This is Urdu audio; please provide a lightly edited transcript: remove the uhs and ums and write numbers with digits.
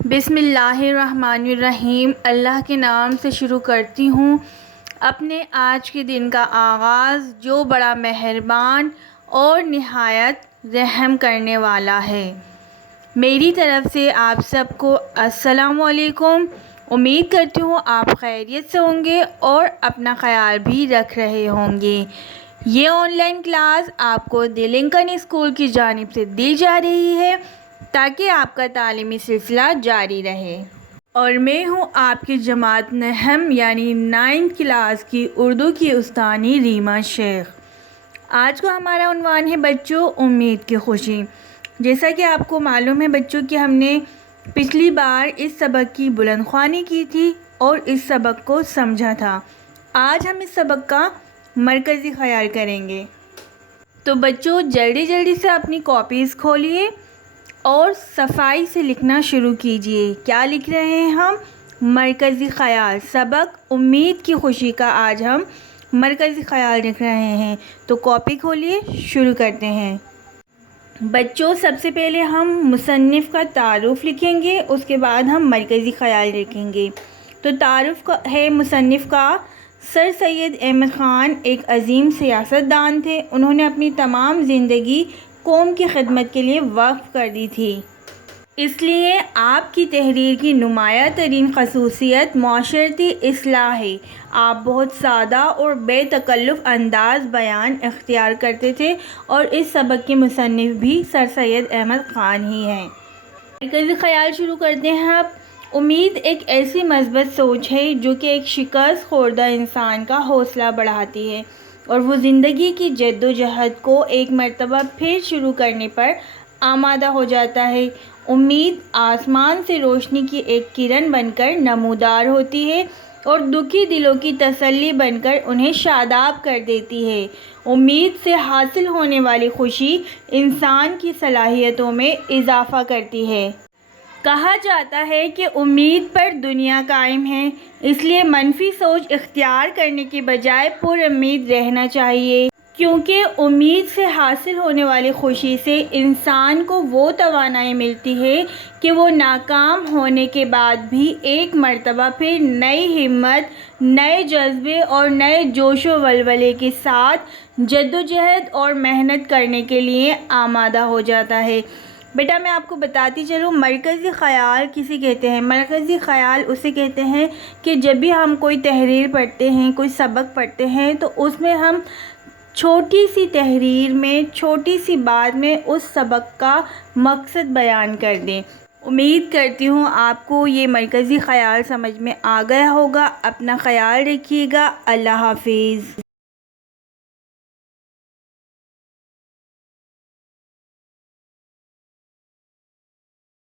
بسم اللہ الرحمن الرحیم۔ اللہ کے نام سے شروع کرتی ہوں اپنے آج کے دن کا آغاز، جو بڑا مہربان اور نہایت رحم کرنے والا ہے۔ میری طرف سے آپ سب کو السلام علیکم۔ امید کرتی ہوں آپ خیریت سے ہوں گے اور اپنا خیال بھی رکھ رہے ہوں گے۔ یہ آن لائن کلاس آپ کو دی لنکن اسکول کی جانب سے دی جا رہی ہے تاکہ آپ کا تعلیمی سلسلہ جاری رہے، اور میں ہوں آپ کی جماعت نہم یعنی 9th کلاس کی اردو کی استانی ریما شیخ۔ آج کا ہمارا عنوان ہے بچوں امید کی خوشی۔ جیسا کہ آپ کو معلوم ہے بچوں کہ ہم نے پچھلی بار اس سبق کی بلند خوانی کی تھی اور اس سبق کو سمجھا تھا۔ آج ہم اس سبق کا مرکزی خیال کریں گے، تو بچوں جلدی سے اپنی کاپیز کھولیے اور صفائی سے لکھنا شروع کیجئے۔ کیا لکھ رہے ہیں ہم؟ مرکزی خیال۔ سبق امید کی خوشی کا آج ہم مرکزی خیال لکھ رہے ہیں، تو کاپی کھولیے، شروع کرتے ہیں۔ بچوں سب سے پہلے ہم مصنف کا تعارف لکھیں گے، اس کے بعد ہم مرکزی خیال لکھیں گے۔ تو تعارف ہے مصنف کا۔ سر سید احمد خان ایک عظیم سیاستدان تھے۔ انہوں نے اپنی تمام زندگی قوم کی خدمت کے لیے وقف کر دی تھی، اس لیے آپ کی تحریر کی نمایاں ترین خصوصیت معاشرتی اصلاح ہے۔ آپ بہت سادہ اور بے تکلف انداز بیان اختیار کرتے تھے، اور اس سبق کے مصنف بھی سر سید احمد خان ہی ہیں۔ مرکزی خیال شروع کرتے ہیں اب۔ امید ایک ایسی مثبت سوچ ہے جو کہ ایک شکست خوردہ انسان کا حوصلہ بڑھاتی ہے اور وہ زندگی کی جد و جہد کو ایک مرتبہ پھر شروع کرنے پر آمادہ ہو جاتا ہے۔ امید آسمان سے روشنی کی ایک کرن بن کر نمودار ہوتی ہے اور دکھی دلوں کی تسلی بن کر انہیں شاداب کر دیتی ہے۔ امید سے حاصل ہونے والی خوشی انسان کی صلاحیتوں میں اضافہ کرتی ہے۔ کہا جاتا ہے کہ امید پر دنیا قائم ہے، اس لیے منفی سوچ اختیار کرنے کی بجائے پر امید رہنا چاہیے، کیونکہ امید سے حاصل ہونے والی خوشی سے انسان کو وہ توانائی ملتی ہے کہ وہ ناکام ہونے کے بعد بھی ایک مرتبہ پھر نئی ہمت، نئے جذبے اور نئے جوش و ولولے کے ساتھ جدوجہد اور محنت کرنے کے لیے آمادہ ہو جاتا ہے۔ بیٹا میں آپ کو بتاتی چلوں، مرکزی خیال کسے کہتے ہیں؟ مرکزی خیال اسے کہتے ہیں کہ جب بھی ہم کوئی تحریر پڑھتے ہیں، کوئی سبق پڑھتے ہیں، تو اس میں ہم چھوٹی سی تحریر میں، چھوٹی سی بات میں اس سبق کا مقصد بیان کر دیں۔ امید کرتی ہوں آپ کو یہ مرکزی خیال سمجھ میں آ گیا ہوگا۔ اپنا خیال رکھیے گا۔ اللہ حافظ۔